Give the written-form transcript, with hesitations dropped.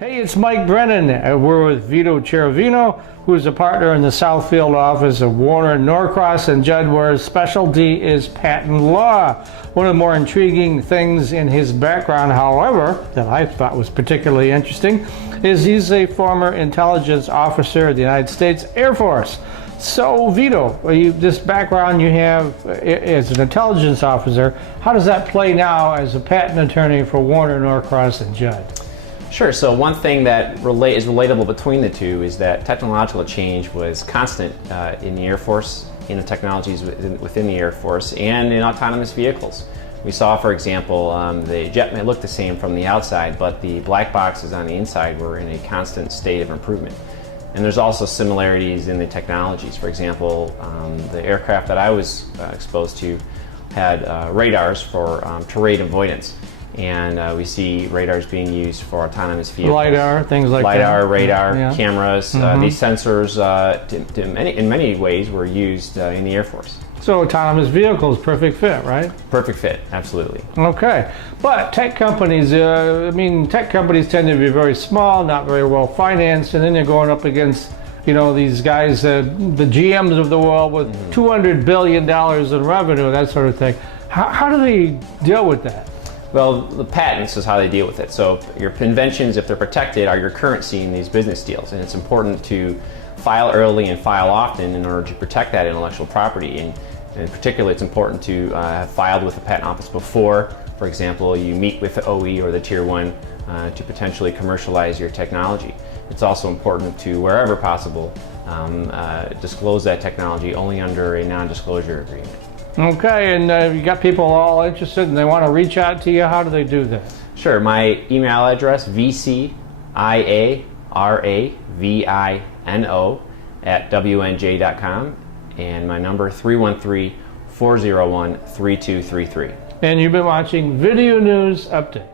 Hey, it's Mike Brennan. We're with Vito Ciaravino, who's a partner in the Southfield office of Warner Norcross and Judd, where his specialty is patent law. One of the more intriguing things in his background, however, that I thought was particularly interesting, is he's a former intelligence officer of the United States Air Force. So, Vito, this background you have as an intelligence officer, how does that play now as a patent attorney for Warner Norcross and Judd? Sure. So one thing that is relatable between the two is that technological change was constant in the Air Force, in the technologies within the Air Force, and in autonomous vehicles. We saw, for example, the jet may look the same from the outside, but the black boxes on the inside were in a constant state of improvement. And there's also similarities in the technologies. For example, the aircraft that I was exposed to had radars for terrain avoidance. And we see radars being used for autonomous vehicles. LiDAR, things like LiDAR, that. radar, Yeah. cameras. These sensors, in many ways, were used in the Air Force. So autonomous vehicles, perfect fit, right? Perfect fit, absolutely. Okay, but tech companies, tech companies tend to be very small, not very well financed, and then you're going up against, these guys, the GMs of the world with $200 billion in revenue, that sort of thing. How do they deal with that? Well, the patents is how they deal with it. So your inventions, if they're protected, are your currency in these business deals. And it's important to file early and file often in order to protect that intellectual property. And in particular, it's important to have filed with the patent office before, for example, you meet with the OE or the Tier 1 to potentially commercialize your technology. It's also important to, wherever possible, disclose that technology only under a non-disclosure agreement. Okay, and you got people all interested and they want to reach out to you. How do they do that? Sure. My email address, vciaravino@WNJ.com, and my number 313-401-3233. And you've been watching Video News Update.